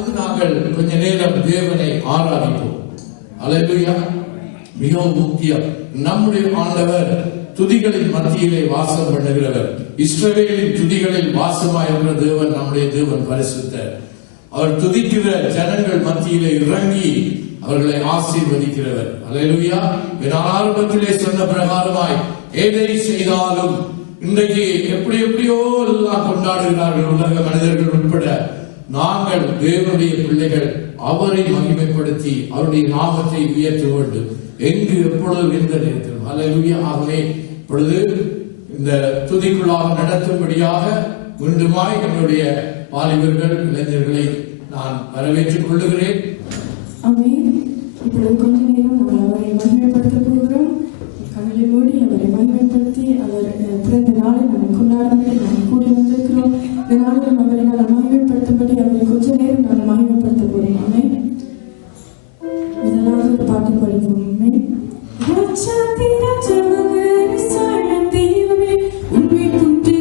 இப்பொழுது நாங்கள் கொஞ்ச நேரம் தேவனை ஆராதிப்போம். அல்லேலூயா. மிகவும் முக்கியம். நம்முடைய ஆண்டவர் துதிகளின் மத்தியிலே வாசம் பண்ணுகிறவர். இஸ்ரவேலின் துதிகளில் வாசமாயிருக்கிற தேவன் நம்முடைய தேவன் பரிசுத்தர். அவர் துதிக்கிற ஜனங்கள் மத்தியிலே இறங்கி அவர்களை ஆசீர்வதிக்கிறவர். அல்லேலூயா. ஆரம்பத்திலே சொன்ன பிரகாரமாய் எதை செய்தாலும் இன்றைக்கு எப்படியோ எல்லாம் கொண்டாடுகிறார்கள் உலக மனிதர்கள் உட்பட. நாங்கள் தேவனுடைய பிள்ளைகள் அவரை மகிமைப்படுத்தி அவருடைய நாமத்தை உயர்த்த வேண்டும். எங்கு எப்பொழுதும் எந்த நேரத்திலும். அல்லேலூயா. ஆகவே இப்பொழுது இந்த துதிக்குள்ளாக நடத்தும்படியாக மீண்டுமாய் என்னுடைய வாலிபர்கள் இளைஞர்களை நான் வரவேற்றுக் கொள்ளுகிறேன். இப்பொழுது கொஞ்ச நேரம் நாம் அவரை மகிமைப்படுத்த போகிறோம். கண்களை மூடி அவரை மகிமைப்படுத்தி அவர் பிறந்த நாளை நாம் கொண்டாடுவதை நாம் கூடி வந்திருக்கிறோம். இந்த நாளிலும் அவரை நாம் மகிமைப்படுத்தும்படி அவரை கொஞ்ச நேரம் நாம் மகிமைப்படுத்த போகிறோம். முதலாவது ஒரு பாட்டு படிப்போம். உண்மை தூற்றி தெய்வம் இல்லை, உண்மை தூற்றி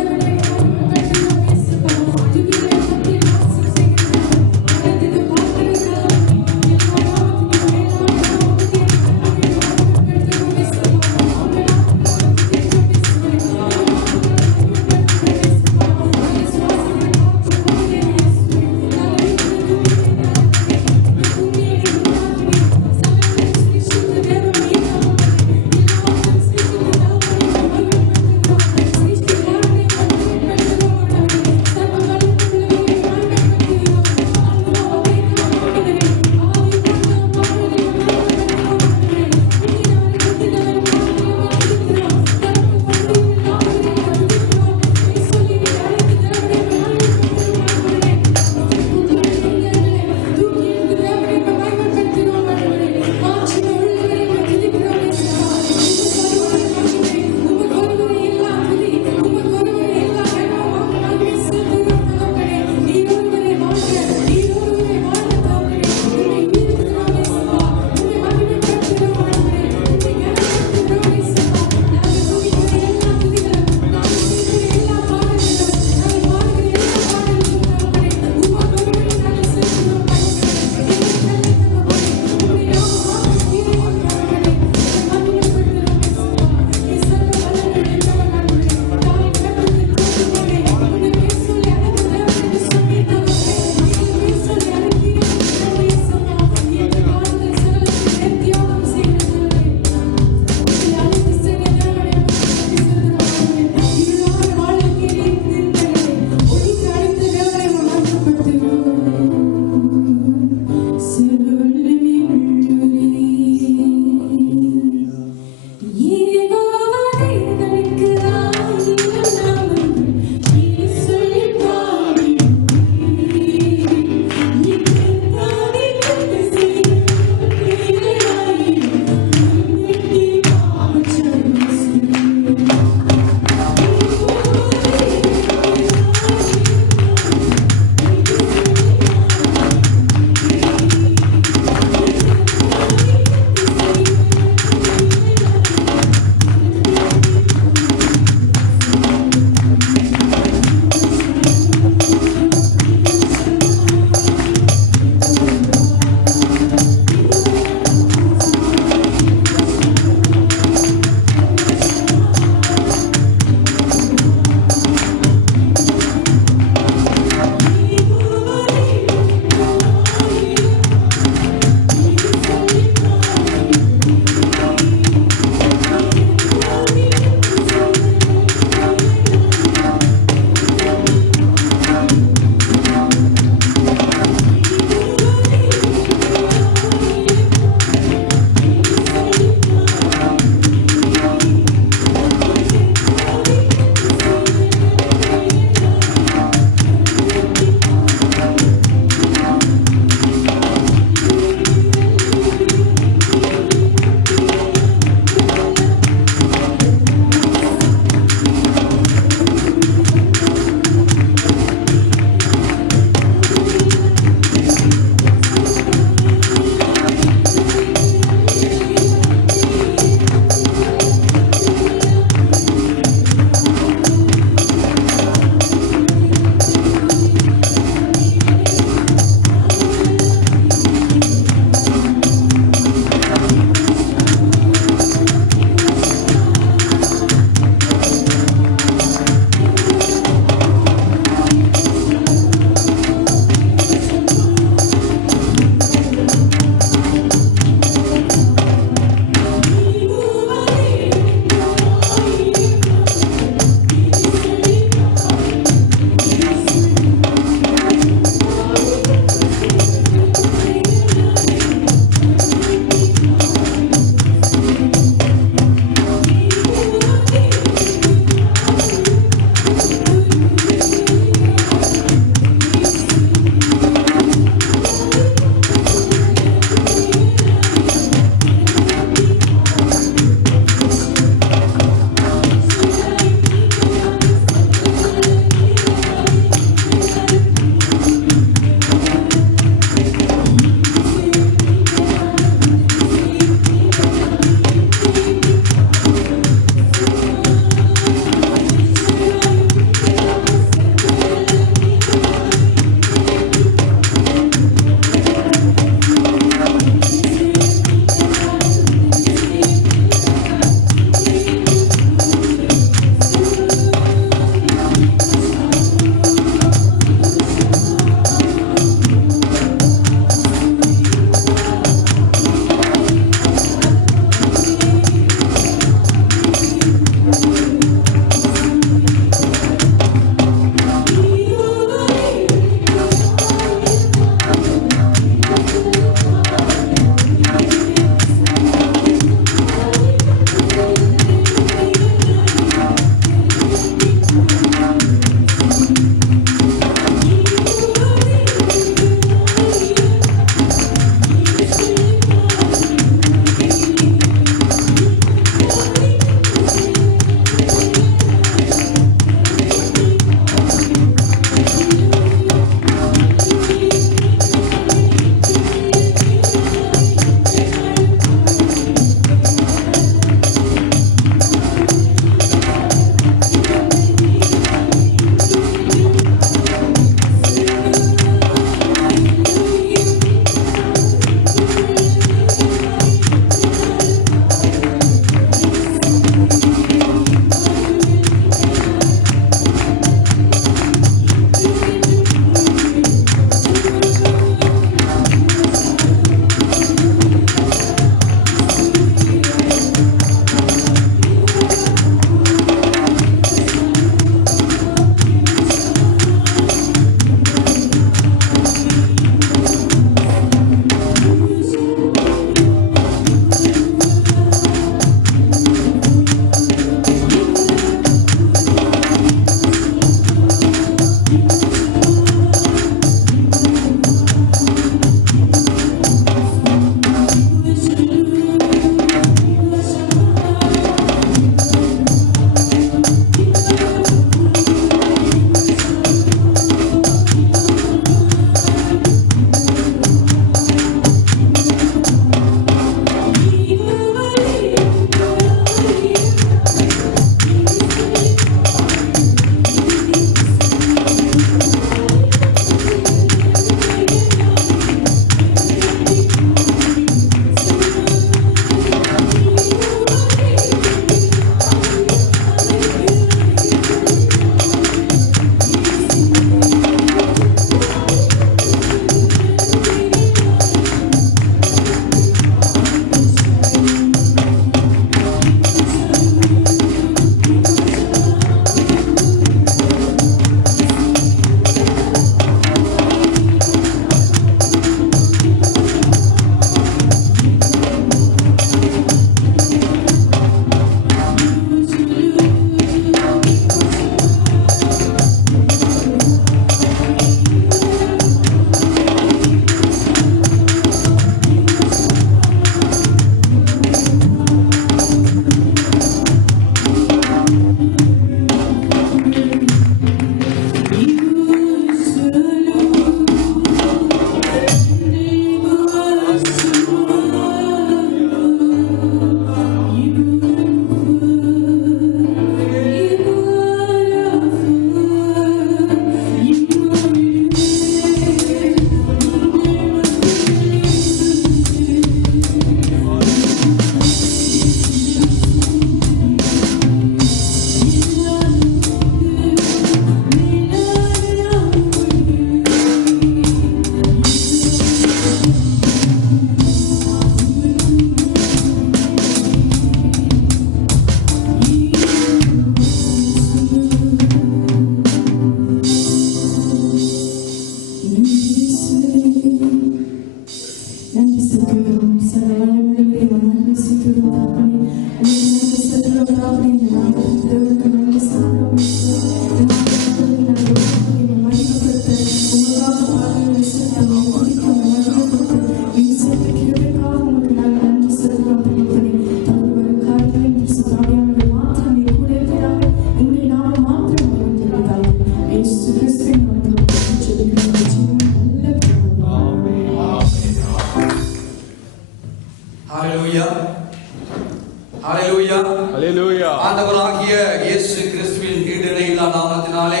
ஆண்டவராகிய இயேசு கிறிஸ்துவின் ஈடிணையில்லா நாமத்தினாலே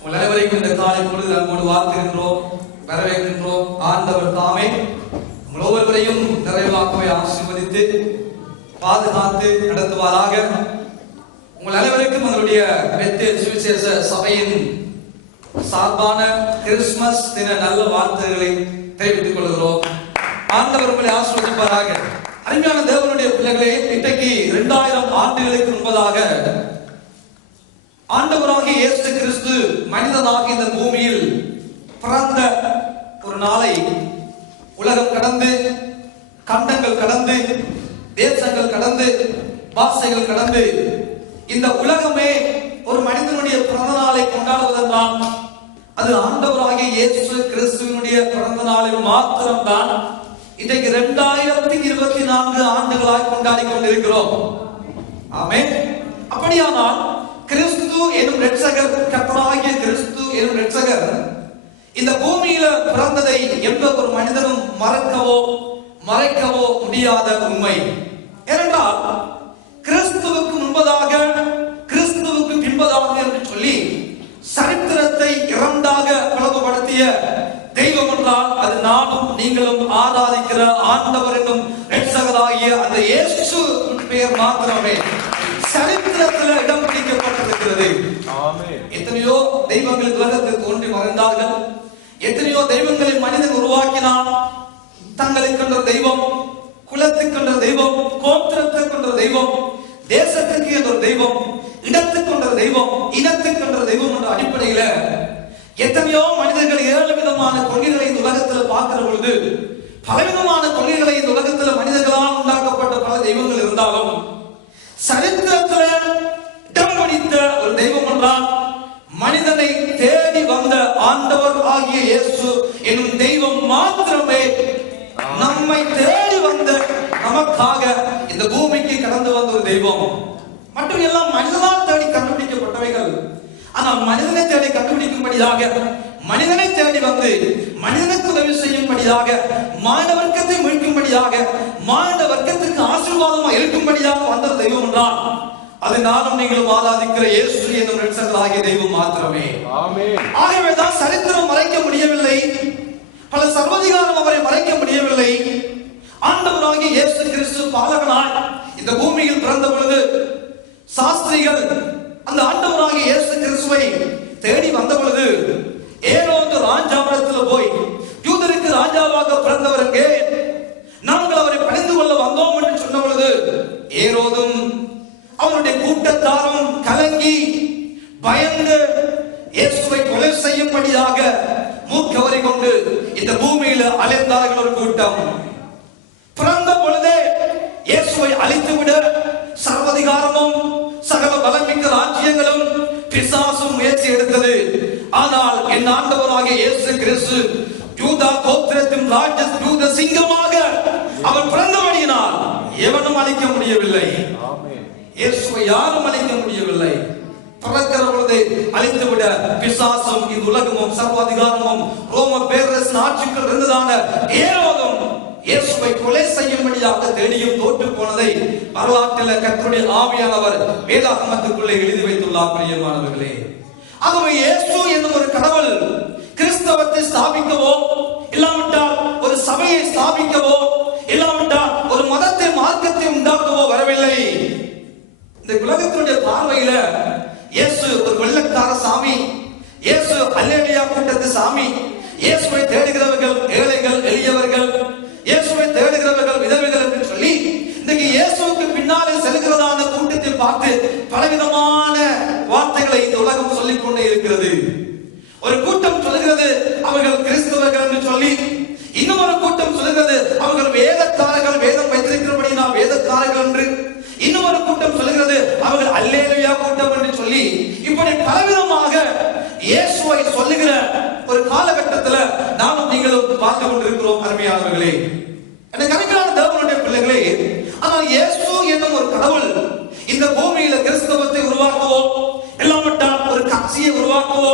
உங்கள் அனைவரையும் இந்த காலை பொழுது நம்மோடு வாழ்த்துகின்றோம், வரவேற்கின்றோம். ஆண்டவர் தாமே உங்கள் ஒவ்வொருவரையும் நிறைவாகவே ஆசீர்வதித்து பாதுகாத்து நடத்துவாராக. உங்கள் அனைவருக்கும் எங்களுடைய பெத்தேல் சுவிசேஷ சபையின் சார்பான கிறிஸ்துமஸ் தின நல்ல வாழ்த்துக்களை தெரிவித்துக் கொள்கிறோம். ஆண்டவர் உங்களை ஆசீர்வதிப்பாராக. அருமையான தேவனுடைய பிள்ளைகளே, இன்றைக்கு 2000 ஆண்டுகளுக்கு முன்பதாக ஆண்டவராகிய இயேசு கிறிஸ்து மனிதனாக இந்த பூமியில் பிறந்த ஒரு நாளை உலகம் கடந்து, கண்டங்கள் கடந்து, தேசங்கள் கடந்து, பாஷைகள் கடந்து இந்த உலகமே ஒரு மனிதனுடைய பிறந்த நாளை கொண்டாடுவதென்றால் அது ஆண்டவராகிய இயேசு கிறிஸ்துவினுடைய பிறந்த நாளில் மாத்திரம்தான் இன்றைக்கு 2024 ஆண்டுகளாய் கொண்டாடி கொண்டிருக்கிறோம். ஆமென். அப்படியானால் கிறிஸ்து எனும் இரட்சகர், கர்த்தராகிய கிறிஸ்து எனும் இரட்சகர் இந்த பூமியில பிறந்ததை எந்த ஒரு மனிதனும் மறைக்கவோ முடியாத உண்மை. ஏனென்றால் கிறிஸ்துவுக்கு முன்பதாக, கிறிஸ்துவுக்கு பின்பதாக என்று சொல்லி சரித்திரத்தை இரண்டாக பிளவுபடுத்திய தெய்வம் என்றால் அது நானும் நீங்களும் ஆராதிக்கிற ஆண்டவர் என்னும் இரட்சகராகிய அந்த இயேசு பெயர் மாத்திரமே சரித்திரத்தில் இடம் பிடிக்கப்பட்டிருக்கிறது. எத்தனையோ தெய்வங்கள் உலகத்தில் தோன்றி மறைந்தார்கள். எத்தனையோ தெய்வங்களை மனிதன் உருவாக்கினான். தங்களுக்கென்ற தெய்வம், குலத்துக்கென்ற தெய்வம், கோத்திரத்துக்கென்ற தெய்வம், தேசத்துக்கு என்ற தெய்வம், இடத்துக்கென்ற தெய்வம், இனத்துக்கென்ற தெய்வம் என்ற அடிப்படையில எத்தனையோ மனிதர்கள் 7 விதமான கொள்கைகளை இந்த உலகத்தில் பார்க்கிற பொழுது, பலவிதமான கொள்கைகளை இந்த உலகத்தில் மனிதர்களால் உண்டாக்கப்பட்ட பல தெய்வங்கள் இருந்தாலும் சரித்திரத்தில் இடம் பிடித்த ஒரு தெய்வம் என்றால் மனிதனை தேடி வந்த ஆண்டவர் ஆகிய இயேசு என்னும் தெய்வம் மாத்திரமே. நம்மை தேடி வந்த, நமக்காக இந்த பூமிக்கு கடந்து வந்த ஒரு தெய்வம். மற்றும் எல்லாம் மனிதனால் தேடி கண்டுபிடிக்கப்பட்டவைகள். ஆனால் மனிதனை தேடி கண்டுபிடிக்கும்படியாக, மனிதனை தேடி வந்து மனிதனுக்கு உதவி செய்யும்படியாக, மானிட வர்க்கத்தை மீட்கும்படியாக, மானிட வர்க்கத்துக்கு ஆசீர்வாதமாக இருக்கும்படியாக வந்த தெய்வம் என்றால் அது நானும் நீங்களும் ஆராதிக்கிற இயேசு என்னும் இரட்சகராகிய தெய்வம் மாத்திரமே. ஆகவேதான் சரித்திரம் மறைக்க முடியவில்லை, பல சர்வதிகாரம் அவரை மறைக்க முடியவில்லை. ஆண்டவராகிய இயேசு கிறிஸ்து பாலகனாய் இந்த பூமியில் பிறந்த பொழுது சாஸ்திரிகள் அந்த ஆண்டவராகிய இயேசு கிறிஸ்துவை தேடி வந்த பொழுது ஏரோது ராஜாவிடத்தில் போய், யூதருக்கு ராஜாவாக பிறந்தவர் எங்கே, நாங்கள் அவரை பணிந்து கொள்ள வந்தோம் என்று சொன்ன பொழுது ஏரோதும் அவருடைய கூட்டத்தாரும் கலங்கி பயந்து இயேசுவை கொலை செய்யும்படியாக மூக்கவரை கொண்டு இந்த பூமியில அலைந்தார்கள் ஒரு கூட்டம். பிறந்த பொழுதே இயேசுவை அழித்துவிட சர்வதிகாரமும் சகல பலமிக்க ராஜ்யங்களும் பிசாசும் முயற்சி எடுத்தது. ஆனால் என் ஆண்டவராகிய இயேசு கிறிஸ்து யூதா கோத்திரத்தின் யூத சிங்கமாக அவர் பிறந்தபடியினால் எவனும் அழிக்க முடியவில்லை. இயேசுவை யாரும் அழிக்க முடியவில்லை. பிறக்கிற பொழுது அழித்துவிட பிசாசும் இந்த உலகமும் சர்வாதிகாரமும் ரோம பேரரசின் ஆட்சிக்குள் இருந்ததான ஏரோதும் இயேசுவை கொலை செய்யும்படியாக தேடியும் தோற்று போனதை வரலாற்றில் கர்த்தருடைய ஆவியானவர் வேதாகமத்துக்குள்ளே எழுதி வைத்துள்ளார். பிரியமானவர்களே, ஆகவே இயேசு என்னும் ஒரு கடவுள் கிறிஸ்தவத்தை ஸ்தாபிக்கவோ, இல்லாவிட்டால் ஒரு சபையை ஸ்தாபிக்கவோ, இல்லாவிட்டால் ஒரு மதத்தை மார்க்கத்தை உண்டாக்கவோ வரவில்லை. இந்த உலகத்தினுடைய பார்வையில இயேசு ஒரு வெள்ளக்கார சாமி, இயேசு அல்லேலியா கூட்டத்து சாமி, இயேசுவை தேடுகிறவர்கள் ஏழைகள், எளியவர்கள், இயேசுவை தேடுகிறவர்கள் விதவைகள் என்று சொல்லி இன்னைக்கு இயேசுவுக்கு பின்னாலே செல்கிறதான கூட்டத்தை பார்த்து பலவிதமான வார்த்தைகளை இந்த உலகம் சொல்லிக் கொண்டே இருக்கிறது. ஒரு கூட்டம் சொல்லுகிறது அவர்கள் கிறிஸ்தவர்கள் என்று சொல்லி, இன்னும் ஒரு கூட்டம் சொல்லுகிறது அவர்கள் வேதக்காரர்கள், வேதம் வைத்திருக்கிறபடினால் வேதக்காரர்கள் என்று, இன்னும் ஒரு கூட்டம் சொல்லுகிறது அவர்கள் அல்லேலூயா கூட்டம் என்று சொல்லி, இப்படி பலவிதமாக இயேசுவை சொல்லுகிற ஒரு காலகட்டத்தில் நாமும் நீங்களும் பார்த்து கொண்டிருக்கிறோம். அருமையானவர்களே, எனக்கு அருமையான தேவனுடைய பிள்ளைகளே, ஆனால் இயேசு என்னும் ஒரு கடவுள் இந்த பூமியில கிறிஸ்தவத்தை உருவாக்கவோ, இல்லாவிட்டால் ஒரு கட்சியை உருவாக்கவோ,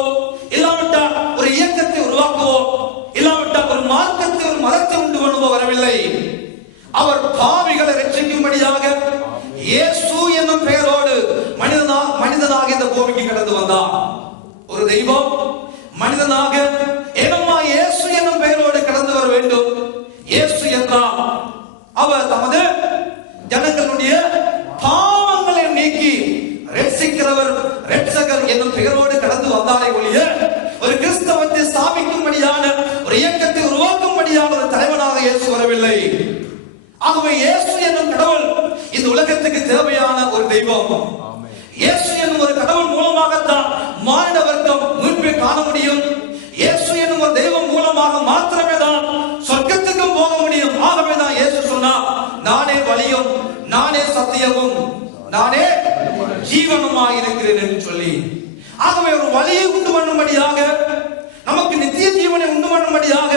தெய்வம் மனிதனாக ஏனம்மா இயேசு என்னும் பெயரோடு கடந்து வர வேண்டும். இயேசு என்றால் அவர் தமது ஜனங்களுடைய பாவங்களை நீக்கி ரட்சிக்கிறவர், ரட்சகர் என்னும் பெயரோடு கடந்து வந்தாரே ஒழிய ஒரு கிறிஸ்தவத்தை ஸ்தாபிக்கும்படியான ஒரு இயக்கத்தை உருவாக்கும்படியான ஒரு தலைவனாக இயேசு வரவில்லை. ஆகவே இயேசு என்னும் கடவுள் இந்த உலகத்துக்கு தேவையான ஒரு தெய்வம். இயேசு என்னும் ஒரு கடவுள் மூலமாகத்தான் மானிட வர்க்கம் மீட்பை காண முடியும். இயேசு என்னும் ஒரு தெய்வம் மூலமாக மாத்திரமே தான் சொர்க்கத்துக்கும் போக முடியும். ஆகவே தான் இயேசு சொன்னார், நானே வழியும் நானே சத்தியமும் நானே ஜீவனுமாய் இருக்கிறேன் என்று சொல்லி. ஆகவே ஒரு வழியை உண்டு பண்ணும்படியாக, நமக்கு நித்திய ஜீவனை உண்டு பண்ணும்படியாக,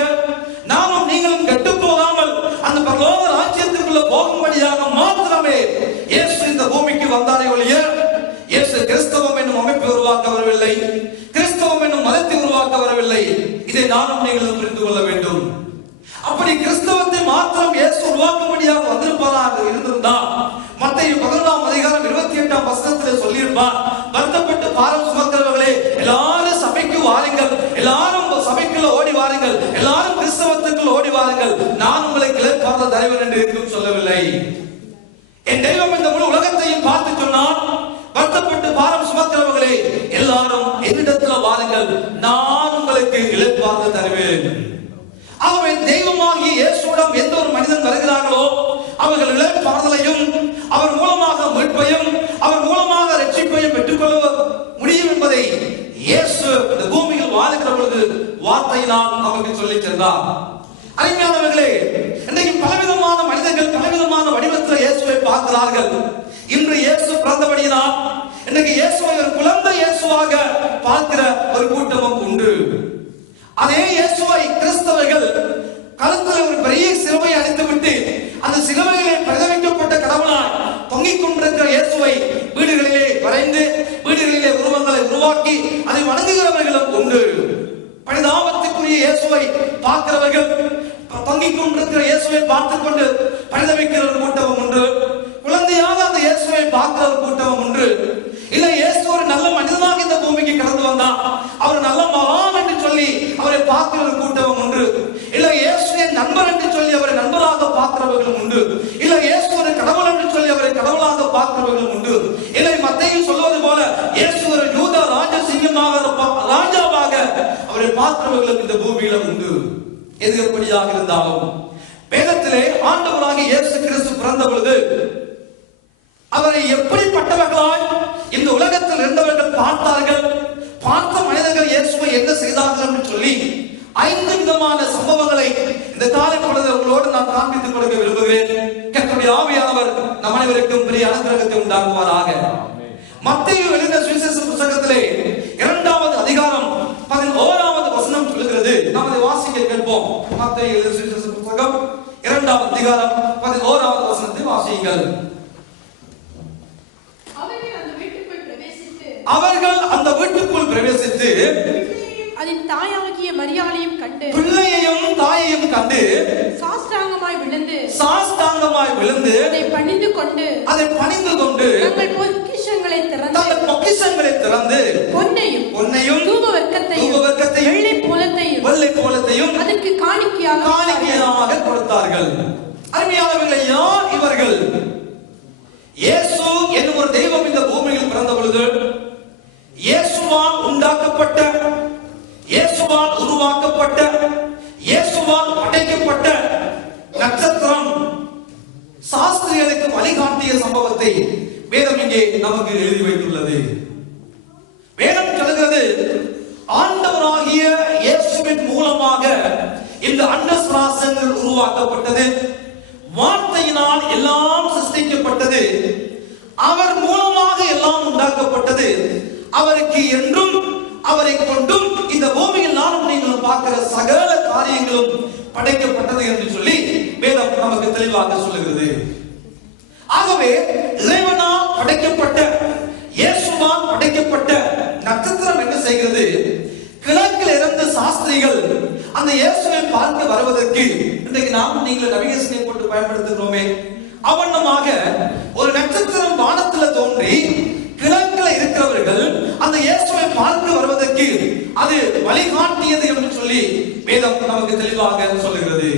நாமும் நீங்களும் கெட்டு போகாமல் அந்த பரலோக ராஜ்யத்துக்குள்ள போகும்படியாக மாத்திரமே இயேசு இந்த பூமிக்கு வந்தாரே ஒழிய இயேசு கிறிஸ்தவம் என்னும் அமைப்பை உருவாக்க வரவில்லை, கிறிஸ்தவம் என்னும் மதத்தை உருவாக்க வரவில்லை. இதை நானும் நீங்களும் புரிந்து கொள்ள வேண்டும். அப்படி கிறிஸ்தவத்தை மாத்திரம் இயேசு உருவாக்கும்படியாக வந்திருப்பதாக இருந்திருந்தால் மத்தேயு 11:28 சொல்லியிருப்பார், வருத்தப்பட்டு பாரம் சுமக்கிறவர்களே எல்லாரும் சபைக்கு வாருங்கள், எல்லாரும் சபைக்குள்ள ஓடி வாருங்கள், எல்லாரும் கிறிஸ்தவத்துக்குள் ஓடி வாருங்கள், நான் உங்களை கிளப்பாத தலைவர் என்று இருக்கும் சொல்லவில்லை. என் தெய்வம் இந்த முழு உலகத்தையும் பார்த்து சொன்னார், வருத்தப்பட்டு பாரம் சுமக்கிறவர்களே எல்லாரும் என்னிடத்துல வாருங்கள், நான் உங்களுக்கு இளைப்பாறுதலை தருவேன். ஆகவே தெய்வமாகிய இயேசுவிடம் எந்த ஒரு மனிதன் வருகிறார்களோ அவர்கள் இளைப்பாறுதலையும் அவர் மூலமாக மீட்பையும் அவர் மூலமாக ரட்சிப்பையும் பெற்றுக்கொள்ள முடியும் என்பதை இயேசு இந்த பூமியில் வாழ்கிற பொழுது வார்த்தையினால் நமக்கு சொல்லித் தந்தார். அருமையானவர்களே, இன்றைக்கு பலவிதமான மனிதர்கள் பலவிதமான வடிவத்தில் இயேசுவை பார்க்கிறார்கள். இன்று இயேசு பிறந்தபடியினால் இன்றைக்கு இயேசுவை ஒரு குழந்தை இயேசுவாக பார்க்கிற ஒரு கூட்டமும் உண்டு. அதே இயேசுவை கிறிஸ்தவர்கள் கழுத்தில் ஒரு பெரிய சிலுவை அடித்துவிட்டு அந்த சிலுவையிலே பிரதிபலிக்கப்பட்ட கடவுளாய் தொங்கிக் கொண்டிருக்கிற இயேசுவை வீடுகளிலே வரைந்து வீடுகளிலே உருவங்களை உருவாக்கி அதை வணங்குகிறவர்களும் உண்டு. பரிதாபத்துக்குரிய இயேசுவை பார்க்கிறவர்கள் தொங்கிக் கொண்டிருக்கிற இயேசுவை பார்த்துக் கொண்டு பரிதவிக்கிற ஒரு கூட்டமும் உண்டு. குழந்தையாக அந்த இயேசுவை பார்க்கிற ஒரு கூட்டமும் உண்டு. இல்ல இயேசு ஒரு நல்ல மனிதனாக இந்த பூமிக்கு கடந்து வந்தார், அவர் நல்ல மகான் என்று சொல்லி அவரை பார்க்கிற ஒரு கூட்டமும் உண்டு. இல்ல இயேசுவின் நண்பர் என்று சொல்லி அவரை நண்பராக பார்க்கிறவர்களும் உண்டு. இல்ல இயேசு ஒரு கடவுள் என்று சொல்லி அவரை கடவுளாக பார்க்கிறவர்களும் உண்டு. இல்லை மத்தேயு சொல்வது போல இயேசு ஒரு யூத ராஜ சிங்கமாக ராஜாவாக அவரை பார்க்கிறவர்களும் இந்த பூமியில உண்டு. எது எப்படியாக இருந்தாலும் வேதத்திலே ஆண்டவராக இயேசு கிறிஸ்து பிறந்த பொழுது அவரை எப்படிப்பட்டவர்களாய் இந்த உலகத்தில் இருந்தவர்கள் பார்த்தார்கள், பார்த்த மனிதர்கள் இயேசுவை என்ன செய்தார்கள் என்று சொல்லி 5 விதமான சம்பவங்களை இந்த காலை பொழுது உங்களோடு நான் காண்பித்துக் கொடுக்க விரும்புகிறேன். கர்த்தருடைய ஆவியானவர் நம் அனைவருக்கும் பெரிய அனுகிரகத்தை உண்டாக்குவாராக. மத்தேயு எழுதின சுவிசேஷ புத்தகத்திலே 2வது அதிகாரம் 11வது வசனம் சொல்லுகிறது. நாம் அதை வாசிக்க கேட்போம். மத்தேயு எழுதின சுவிசேஷ புத்தகம் 2வது அதிகாரம் 11வது வசனத்தை வாசியுங்கள். அவர்கள் அந்த வீட்டுக்குள் பிரவேசித்து அதன் தாயாகிய மரியாளையும் கண்டு பிள்ளையையும் தாயையும் கண்டு சாஷ்டாங்கமாய் விழுந்து அதை பணிந்து கொண்டு தங்கள் பொக்கிஷங்களை திறந்து பொன்னையும் தூபவர்க்கத்தையும் வெள்ளை போலத்தையும் அதற்கு காணிக்கையாக கொடுத்தார்கள். அருமையானவர்களே, யார் இவர்கள்? இயேசு என்னும் ஒரு தெய்வம் இந்த பூமியில் பிறந்த பொழுது இயேசுவால் உண்டாக்கப்பட்ட, இயேசுவால் உருவாக்கப்பட்ட, இயேசுவால் படைக்கப்பட்ட நட்சத்திரம் சாஸ்திரிகளுக்கு வழிகாட்டிய சம்பவத்தை வேதம் இங்கே நமக்கு எழுதி வைத்துள்ளது. வேதம் சொல்கிறது, ஆண்டவராகிய இயேசுவின் மூலமாக இந்த அண்டஸ்ராசங்கள் உருவாக்கப்பட்டது, வார்த்தையினால் எல்லாம் சிருஷ்டிக்கப்பட்டது, அவர் மூலமாக எல்லாம் உண்டாக்கப்பட்டது, அவருக்கு என்றும் அவரை கொண்டும் இந்த பூமியில் நானும் நீங்களும் பார்க்கிற சகல காரியங்களும் படைக்கப்பட்டது என்று சொல்லி வேதம் நமக்கு தெளிவாக சொல்லுகிறது. ஆகவே இறைவனால் படைக்கப்பட்ட, இயேசுவால் படைக்கப்பட்ட நட்சத்திரம் என்ன செய்கிறது? கிழக்கில் இருந்து சாஸ்திரிகள் அந்த இயேசுவை பார்க்க வருவதற்கு இன்றைக்கு நாம் நீங்கள் நவிகேஷனை போட்டு பயன்படுத்துகிறோமே, அவண்ணமாக ஒரு நட்சத்திரம் வானத்தில் தோன்றி கிழக்கில் இருக்கிறவர்கள் அந்த இயேசுவை பார்க்க வருவதற்கு வேதம் நமக்கு தெளிவாக சொல்லுகிறது.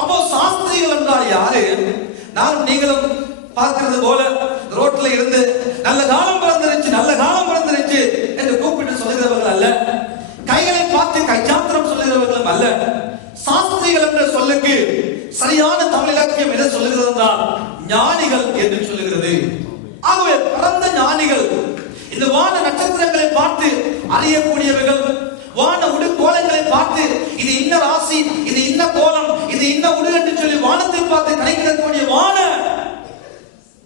அப்போ சாஸ்திரிகள் என்றால் யாரு? நானும் நீங்களும் பார்க்கிறது போல ரோட்ல இருந்து நல்ல காலம் பிறந்துருச்சு என்று கூப்பிட்டு சொல்லுகிறவர்கள் அல்ல. கைகளை பார்த்து கைச்சாத்திரம் சொல்லுகிறவர்களும் அல்ல. சாஸ்திரிகள் என்ற சொல்லுக்கு சரியான தமிழ் இலக்கியம் என்ன சொல்லுகிறது என்றால் ஞானிகள் என்று சொல்லுகிறது. ஆகவே பரந்த ஞானிகள் இந்த வான நட்சத்திரங்களை பார்த்து அறியக்கூடியவர்கள், வான உடுக்கோலங்களை பார்த்து இது இன்ன ராசி, இது இன்ன கோலம், இது இன்ன உடு என்று சொல்லி வானத்தை பார்த்து கணிக்கக்கூடிய வான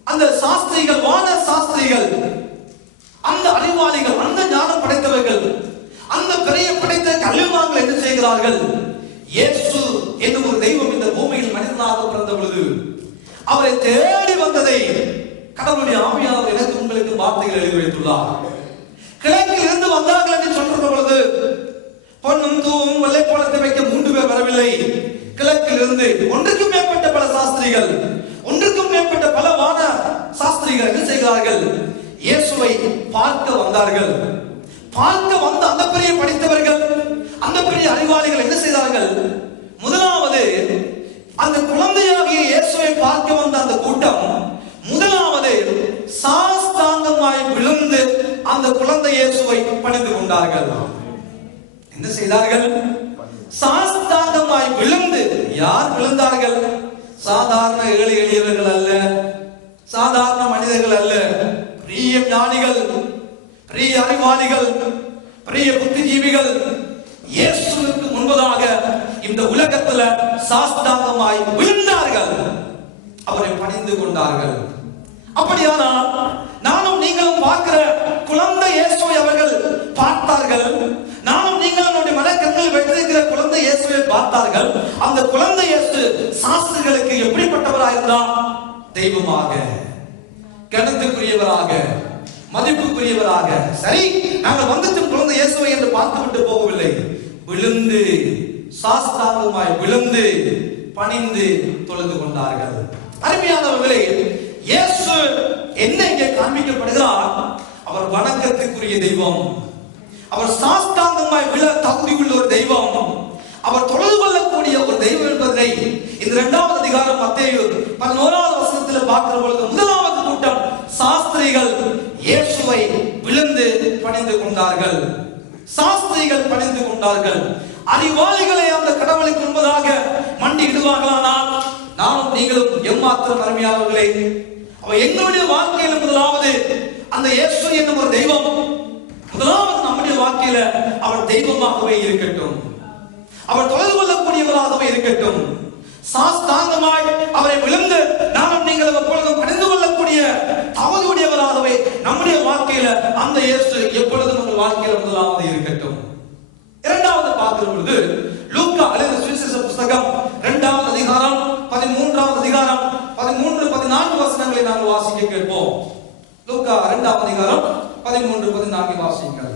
அந்த சாஸ்திரிகள், வான சாஸ்திரிகள், அந்த அறிவாளிகள், அந்த ஞானம் படைத்தவர்கள், அந்த பெரிய படைத்த கல்விமான்கள் என்ன செய்கிறார்கள்? இயேசு என்னும் ஒரு தெய்வம் இந்த பூமியில் மனிதனாக பிறந்த பொழுது அவரை தேடி வந்ததை கடவுளுடைய ஆவியானவர் எனக்கு உங்களுக்கு வார்த்தைகள் எழுதி வைத்துள்ளார். கிழக்கில் இருந்து வந்தார்கள் என்று சொல்ற பொழுது பொன்னும் தூவும் வெள்ளை கோலத்தை வைக்க 3 பேர் வரவில்லை. கிழக்கில் இருந்து ஒன்றுக்கும் மேற்பட்ட பல சாஸ்திரிகள், ஒன்றுக்கும் மேற்பட்ட பல வான சாஸ்திரிகள் என்ன செய்கிறார்கள்? இயேசுவை பார்க்க வந்தார்கள். பார்க்க வந்த அந்த பெரிய படித்தவர்கள், அந்த பெரிய அறிவாளிகள் என்ன செய்தார்கள்? முதலாவது அந்த குழந்தையாகிய இயேசுவை பார்க்க வந்த அந்த கூட்டம் முதலாவது சாஸ்தாங்கமாய் விழுந்து அந்த குழந்தை இயேசுவை பணிந்து கொண்டார்கள். என்ன செய்தார்கள்? சாஸ்தாங்கமாய் விழுந்து. யார் விழுந்தார்கள்? சாதாரண ஏழை எளியவர்கள் அல்ல, சாதாரண மனிதர்கள் அல்ல, பெரிய ஞானிகள், பெரிய அறிவாளிகள், பெரிய புத்திஜீவிகள் இயேசுவுக்கு முன்பதாக இந்த உலகத்துல சாஸ்தாங்கமாய் விழுந்தார்கள், அவரை பணிந்து கொண்டார்கள். அப்படியானால் நானும் நீங்களும் பார்க்கிற குழந்தை இயேசுவை அவர்கள் பார்த்தார்கள். நானும் நீங்களும் நம்முடைய மனக்கண்ணில் வைத்திருக்கிற குழந்தை இயேசுவை பார்த்தார்கள். அந்த குழந்தை இயேசு சாஸ்திரிகளுக்கு எப்படிப்பட்டவராக இருந்தார்? தெய்வமாக, கணத்துக்குரியவராக, மதிப்புக்குரியவராக. சரி, நாங்கள் வந்துட்டு குழந்தை இயேசுவை என்று பார்த்துவிட்டு போகவில்லை. விழுந்து, சாஸ்தாங்கமாய் விழுந்து பணிந்து தொழுது கொண்டார்கள். அருமையானவர்களே, இயேசு என்ன இங்கே காண்பிக்கப்படுகிறார்? அவர் வணக்கத்துக்குரிய தெய்வம், அவர் சாஸ்தாங்கமாய் விழ தகுதி உள்ள ஒரு தெய்வம், அவர் தொழுது கொள்ளக்கூடிய ஒரு தெய்வம் என்பதை இந்த 2வது அதிகாரம் மத்தேயு 11வது வசனத்தில் பார்க்கிற பொழுது முதலாவது கூட்டம் சாஸ்திரிகள் இயேசுவை விழுந்து பணிந்து கொண்டார்கள். சாஸ்திரிகள் பணிந்து கொண்டார்கள். அறிவாளிகளை அந்த கடவுளுக்கு முன்பதாக மண்டி இடுவார்களானால் நானும் நீங்களும் எம்மாத்திரம் அருமையானவர்களே. அவர் எங்களுடைய வாழ்க்கையில முதலாவது அந்த இயேசு என்னும் ஒரு தெய்வம் முதலாவது நம்முடைய வாழ்க்கையில அவர் தெய்வமாகவே இருக்கட்டும், அவர் தொலைது கொள்ளக்கூடியவராகவே இருக்கட்டும். சாஸ்தாங்கமாய் அவரை விழுந்து நானும் நீங்களும் எப்பொழுதும் பணிந்து கொள்ளக்கூடிய தகுதியுடையவராகவே நம்முடைய வாழ்க்கையில அந்த இயேசு எப்பொழுதும் உங்கள் வாழ்க்கையில முதலாவது இருக்கட்டும். 2வது பார்க்கிற பொழுது லூக்கா எழுதின சுவிசேஷ புத்தகம் 2வது அதிகாரம் 13வது அதிகாரம் 13, 14 வசனங்களை நாங்கள் வாசிக்க கேட்போம். லூக்கா 2வது அதிகாரம் 13, 14 வாசிங்கள்.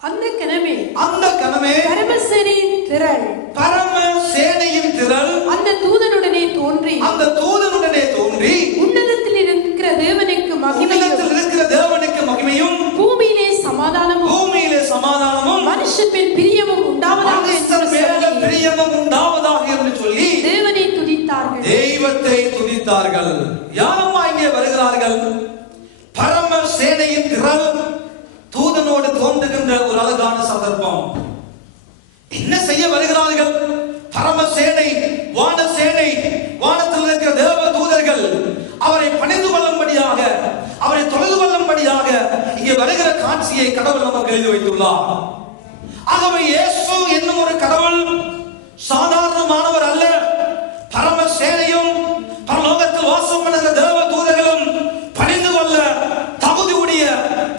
அந்த கணமே பரமசேனையின் திரள் அந்த தூதனுடனே தோன்றி உன்னதத்தில் இருக்கிற தேவனுக்கு மகிமையும் பூமியிலே சமாதானமும் மனுஷன் பிரியமும் உண்டாவதாக என்று சொல்லி தெய்வத்தை துதித்தார்கள். யாரம்மா இங்கே வருகிறார்கள்? பரம சேனையின் திரள், தூதனோடு தோன்றுகின்ற ஒரு அழகான சந்தர்ப்பம். என்ன செய்ய வருகிறார்கள்? பரமசேனை, வானசேனை, வானத்தில் இருக்கிற தேவ தூதர்கள் அவரை பணிந்து கொள்ளும்படியாக, அவரை தொழுது கொள்ளும்படியாக இங்கே வருகிற காட்சியை கடவுள் நமக்கு எழுதி வைத்துள்ளார். ஆகவே இயேசு என்னும் ஒரு கடவுள் சாதாரணமானவர் அல்ல. பரமசேனையும் பரலோகத்தில் வாசம் பண்ணுகிற தேவ தூதர்களும் பணிந்து கொள்ள தகுதியுடைய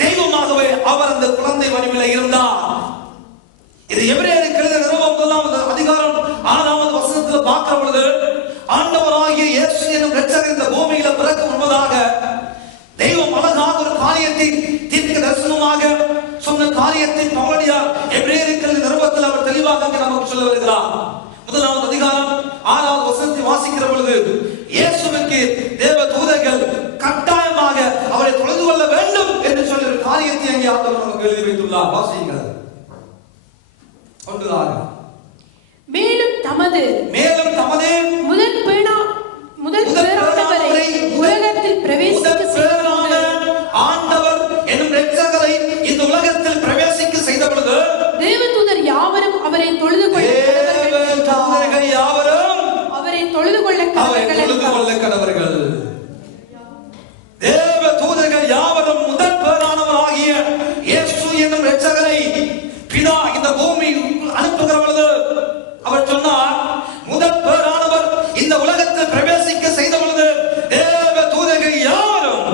தெய்வமாகவே அவர் அந்த குழந்தை வடிவிலே இருந்தார். இது எபிரேயருக்கு எழுதின நிருபம் 1வது அதிகாரம் 6வது வசனத்தில் பார்க்கிற பொழுது ஆண்டவராகிய இயேசு என்னும் இரட்சகர் இந்த பூமியில பிறக்க முன்பதாக தெய்வம் அழகாக ஒரு காரியத்தை தீர்க்க தரிசனமாக சொன்ன காரியத்தை பவுலடியார் எபிரேயருக்கு எழுதின நிருபத்தில் அவர் தெளிவாக வார்த்தையை ஆண்டவர் நமக்கு எழுதி வைத்துள்ளார். வாசியுங்கள். ஒன்றுதான். மேலும் தமது முதல் பேரானவரை உலகத்தில் பிரவேசிக்க செய்த ஆண்டவர் என்னும் இரட்சகரை இந்த உலகத்தில் பிரவேசிக்க செய்த பொழுது தேவதூதர் யாவரும் அவரை தொழுது கொள்ள கடவர்கள். தேவ தூதர்கள் யாவரும் முதல் பேரானவராகிய இயேசு என்னும் இரட்சகரை பிதா இந்த பூமி அனுப்புகிற பொழுது அவர் சொன்னார், முதல் பேரானவர் இந்த உலகத்தில் பிரவேசிக்க செய்த பொழுது தேவ தூதர்கள் யாவரும்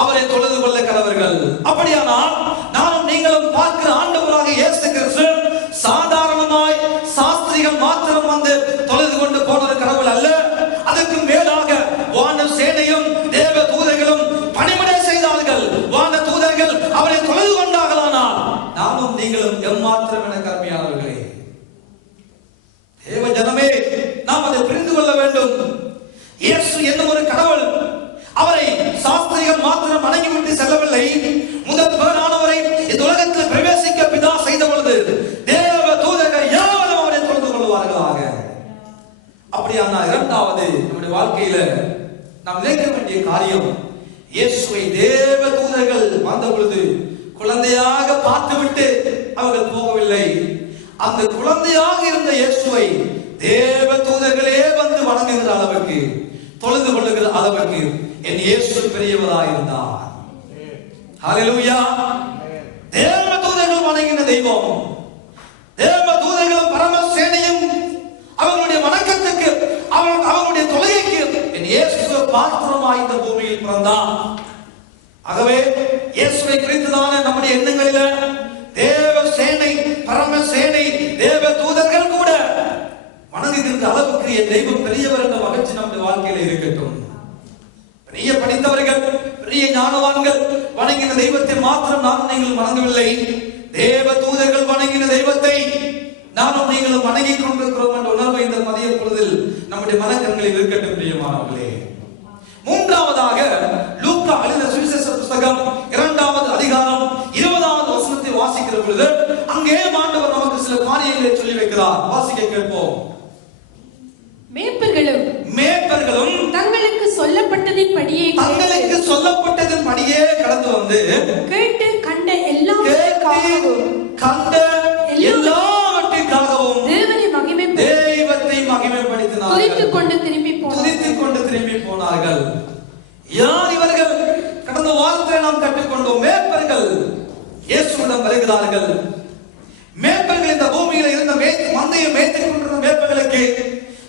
அவரை தொழுது கொள்ள கடவர்கள். அப்படியானால் நானும் நீங்களும் பார்க்கிற ஆண்டவராக இயேசு கிறிஸ்து சாதாரணமாய் சாஸ்திரிகள் மாத்திரம் வந்து தொழுது கொண்டு போன ஒரு கடவுள் அல்ல. அதுக்கு மேலாக வான சேனையும் தேவ தூதர்களும் பணிவிடை செய்தார்கள். வான தூதர்கள் அவரை தொழுது கொண்டார்களானால் நானும் நீங்களும் எம்மாத்திரம் என கருமையானவர்களே. தேவ ஜனமே, நாம் அதை புரிந்து கொள்ள வேண்டும். இயேசு என்னும் ஒரு கடவுள் அவரை சாஸ்திரிகள் மாத்திரம் வணங்கிவிட்டு செல்லவில்லை. முதல் பேரானவரை இந்த உலகத்தில் பிரவேசிக்க பிதா செய்த பொழுது தேவ தூதர்கள் யாவரும் அவரை தொழுது கொள்வார்களாக. அப்படியானா இரண்டாவது நம்முடைய வாழ்க்கையில நாம் நினைக்க வேண்டிய காரியம், இயேசுவை தேவ தூதர்கள் வந்த பொழுது குழந்தையாக பார்த்துவிட்டு அவர்கள் போகவில்லை. அந்த குழந்தையாக இருந்த இயேசுவை தேவ தூதர்களே வந்து வணங்குகிற அளவுக்கு, தொழுது கொள்ளுகிற அளவுக்கு என் இயேசு பெரியவராக இருந்தார். ஹல்லேலூயா. தேவ தூதர்கள் வணங்கின தெய்வம், தேவ தூதர்களும் பரம சேனையும் அவர்களுடைய வணக்கத்துக்கு, அவர்களுடைய தொழுகைக்கு என் இயேசு பாத்திரமாய் இந்த பூமியில் பிறந்தார். ஆகவே இயேசுவை குறித்துதான நம்முடைய எண்ணங்களில தேவ சேனை, பரம சேனை, தேவ தூதர்கள் கூட வணங்குகின்ற அளவுக்கு என் தெய்வம் பெரியவர் என்ற மகிழ்ச்சி நம்முடைய வாழ்க்கையில இருக்கட்டும். பெரிய படித்தவர்கள், பெரிய ஞானவான்கள் வணங்கின தெய்வத்தை மாத்திரம் நானும் நீங்களும் வணங்கவில்லை. தேவ தூதர்கள் வணங்கின தெய்வத்தை நானும் நீங்களும் வணங்கிக் கொண்டிருக்கிறோம் என்ற உணர்வை இந்த மதிய பொழுதில் நம்முடைய மனக்கண்களில் இருக்கட்டும் பிரியமானவர்களே. மூன்றாவதாக லூக்கா எழுதின சுவிசேஷ புத்தகம் 2வது அதிகாரம் 20வது வசனத்தை வாசிக்கிற பொழுது அங்கே ஆண்டவர் நமக்கு சில காரியங்களை சொல்லி வைக்கிறார். வாசிக்க கேட்போம். மேய்ப்பர்களும் தங்களுக்கு சொல்லப்பட்டதின் படியே கடந்து வந்து கேட்டு கண்ட எல்லாவற்றிற்காகவும் தெய்வத்தை மகிமைப்படுத்தினார்கள். துதித்துக் கொண்டு திரும்பி போனார்கள். யார் இவர்கள்? கடந்த வாரத்தில் நாம் கற்றுக்கொண்டோம். மேய்ப்பர்கள் இயேசுவிடம் வருகிறார்கள். மேய்ப்பர்கள் இந்த பூமியில இருந்த மந்தையை மேய்த்துக் கொண்டிருந்த மேய்ப்பர்களுக்கு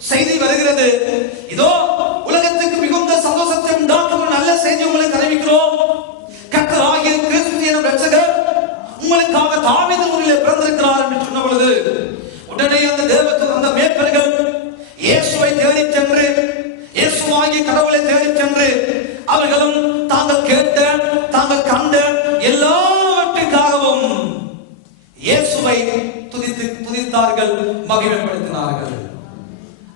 செய்தி வருகிறது, இதோ உலகத்துக்கு மிகுந்த சந்தோஷத்தை உண்டாக்கும் நல்ல செய்தி உங்களுக்கு அறிவிக்கிறோம். கர்த்தராகிய கிறிஸ்து எனும் இரட்சகர் உங்களுக்காக தாவீது ஊரிலே பிறந்திருக்கிறார் என்று சொன்ன பொழுது உடனே அந்த மேய்ப்பர்கள் இயேசுவை தேடிச் சென்று, இயேசுவாகிய கடவுளை தேடிச் சென்று அவர்களும் தாங்கள் கேட்ட, தாங்கள் கண்ட எல்லாவற்றுக்காகவும் இயேசுவை துதித்தார்கள், மகிமைப்படுத்தினார்கள்.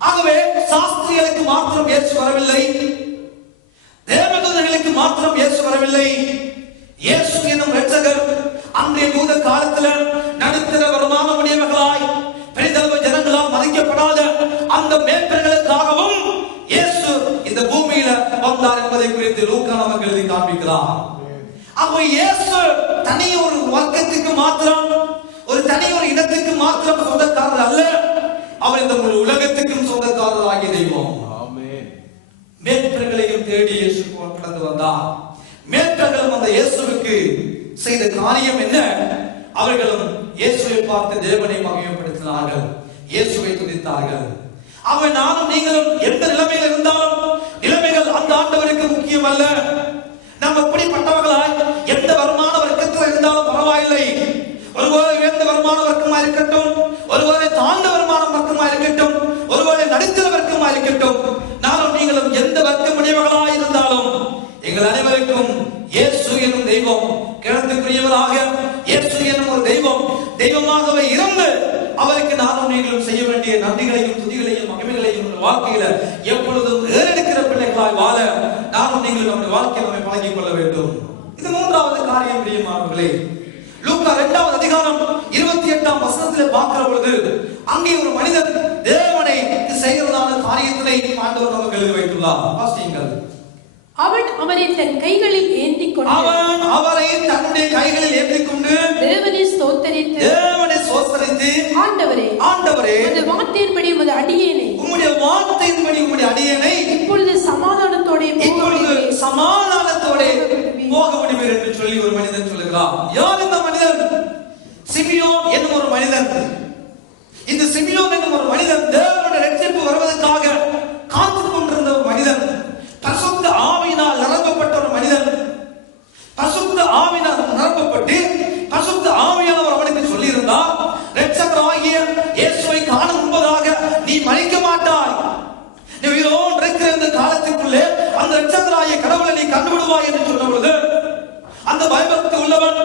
ஆகவே சாஸ்திரிகளுக்கு மாத்திரம் இயேசு வரவில்லை, தேவதூதர்களுக்கு மாத்திரம் இயேசு வரவில்லை. இயேசு எனும் இரட்சகர் அன்றைய யூத காலத்தில் நடுத்தர வருமான உடையவர்களாய் பெரிதளவு ஜனங்களால் மதிக்கப்படாத அந்த மேய்ப்பர்களுக்காகவும் இயேசு இந்த பூமியில வந்தார் என்பதை குறித்து லூக்கா நமக்கு எழுதி காண்பிக்கிறார். அப்ப இயேசு தனி ஒரு வர்க்கத்துக்கு மாத்திரம், ஒரு தனி ஒரு இடத்துக்கு மாத்திரம் சொந்தக்காரர் அல்ல, அவர் இந்த முழு உலகத்துக்கும் சொந்தக்காரர் ஆகிய தெய்வம். மேய்ப்பர்களையும் தேடி இயேசு கடந்து வந்தார். மேய்ப்பர்களும் அந்த இயேசுவுக்கு செய்த காரியம் என்ன? அவர்களும் இயேசுவை பார்த்து தேவனை மகிமைப்படுத்தினார்கள், இயேசுவை துதித்தார்கள். அவன் நானும் நீங்களும் எந்த நிலைமையில் இருந்தாலும் நிலைமைகள் அந்த ஆண்டவருக்கு முக்கியம் அல்ல. நாம் எப்படிப்பட்டவர்களாய் எந்த வருமான வர்க்கத்தில் இருந்தாலும் பரவாயில்லை. ஒருவேளை உயர்ந்த வருமான வர்க்கமா இருக்கட்டும், ஒருவேளை தாழ்ந்த வருமான வர்க்கமா இருக்கட்டும், ஒருவேளை நடுத்தர வர்க்கமா இருக்கட்டும், நானும் நீங்களும் எந்த வர்க்கமுடையவர்களாய் இருந்தாலும் எங்கள் அனைவருக்கும் இயேசு என்னும் தெய்வம் கிழத்துக்குரியவராக, இயேசு என்னும் ஒரு தெய்வம் தெய்வமாகவே இருந்து அவருக்கு நானும் நீங்களும் செய்ய வேண்டிய நன்றிகளையும் துதிகளையும் மகிமைகளையும் வாழ்க்கையில எப்பொழுதும் ஏறெடுக்கிற பிள்ளைகளாய் வாழ நானும் நீங்களும் நம்முடைய வாழ்க்கையை நம்மை பழகிக் கொள்ள வேண்டும். இது மூன்றாவது காரியம் பிரியமானவர்களே. லூக்கா 2வது அதிகாரம் 28ஆம் வசனத்திலே பார்க்கிற பொழுது அங்கே ஒரு மனிதன் தேவனை செய்கிறதான காரியத்திலே ஆண்டவர் நமக்கு எழுதி வைத்துள்ளார். வாசியுங்கள். அவன் அவரை தன் கைகளில் ஏந்திக் கொண்டு அவரை தன்னுடைய கைகளில் ஏந்திக் கொண்டு தேவனை ஸ்தோத்தரித்து ஆண்டவரே உமது வார்த்தையின்படி உமது அடியேனை உம்முடைய அடியேனை இப்பொழுது சமாதானத்தோட போக முடியும் என்று சொல்லி ஒரு மனிதன் சொல்லுகிறார். யார் இந்த மனிதன்? சிமியோன் என்னும் ஒரு மனிதன். இந்த சிமியோன் என்னும் ஒரு மனிதன் தேவனுடைய ரட்சிப்பு வருவதற்காக காத்துக் கொண்டிருந்த ஒரு மனிதன், பரிசுத்த ஆவியினால் நிரப்பப்பட்ட ஒரு மனிதன். பரிசுத்த ஆவியினால் நிரப்பப்பட்டு பரிசுத்த ஆவியானவர் அவனுக்கு சொல்லி இருந்தார், இரட்சகராகிய இயேசுவை காணும் முன்பதாக நீ மரிக்க மாட்டாய். நீ உயிரோடு இருக்கிற இந்த காலத்துக்குள்ளே அந்த இரட்சகராகிய கடவுளை நீ கண்டுவிடுவாய் என்று சொன்ன பொழுது அந்த பயபக்தி உள்ளவன்,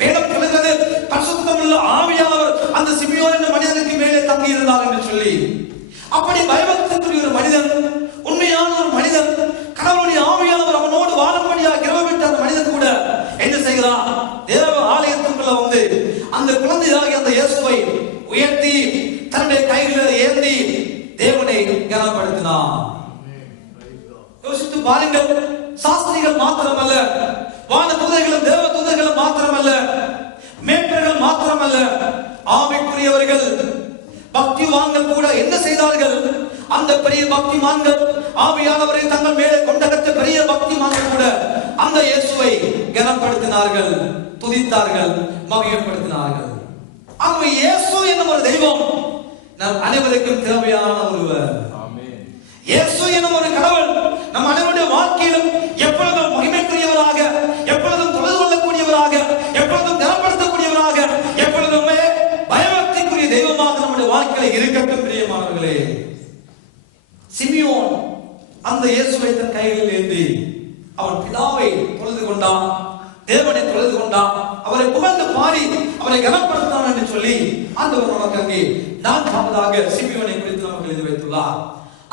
வேதம் சொல்கிறது பரிசுத்தம் உள்ள ஆவியானவர் அந்த சிமியோன் என்ற மனிதனுக்கு மேலே தங்கி இருந்தார் என்று சொல்லி, அப்படி பயபக்திக்குரிய ஒரு மனிதன், உண்மையான ஒரு மனிதன், கடவுளுடைய ஆவியானவர் அவனோடு வாழும்படியாக கிருபைப்பட்ட அந்த மனிதன் கூட என்ன செய்கிறான்? தேவ ஆலயத்துக்குள்ள வந்து அந்த குழந்தையாகிய அந்த இயேசுவை உயர்த்தி தன்னுடைய கைகளில் ஏந்தி தேவனை கனப்படுத்தினான். யோசித்து பாருங்கள். சாஸ்திரிகள் மாத்திரமல்ல, வான தூதர்களும் தேவ தூதர்களும் மாத்திரமல்ல, மேய்ப்பர்கள் மாத்திரமல்ல, ஆவிக்குரியவர்கள் பக்திவான்கள் கூட என்ன செய்தார்கள்? அந்த பெரிய பக்திமான்கள், ஆவியானவரை தங்கள் மேலே கொண்டகத்த பெரிய பக்திமான்கள் கூட அந்த இயேசுவை கனப்படுத்தினார்கள், துதித்தார்கள், மகிமைப்படுத்தினார்கள். ஆகவே இயேசு என்னும் ஒரு தெய்வம் நம் அனைவருக்கும் தேவையான ஒருவர். இயேசு என்னும் ஒரு கடவுள் நம் அனைவருடைய வாழ்க்கையிலும் எப்பொழுதும் மகிமைக்குரியவராக, எப்பொழுதும் தொழுது கொள்ளக்கூடியவராக, எப்பொழுதும் கனப்படுத்தக்கூடியவராக, எப்பொழுதுமே பயபக்திக்குரிய தெய்வமாக நம்முடைய வாழ்க்கையில இருக்கட்டும் பிரியமானவர்களே. சிமியோன் அந்த இயேசுவை தன் கைகளில் ஏந்தி அவன் பிதாவை தொழுது கொண்டான், தேவனை தொழுது கொண்டான், அவரை புகழ்ந்து பாடி அவரை கனப்படுத்தினான் என்று சொல்லி ஆண்டவர் நமக்கு அங்கே 4வது சிமியோனை குறித்து நமக்கு எழுதி வைத்துள்ளார்.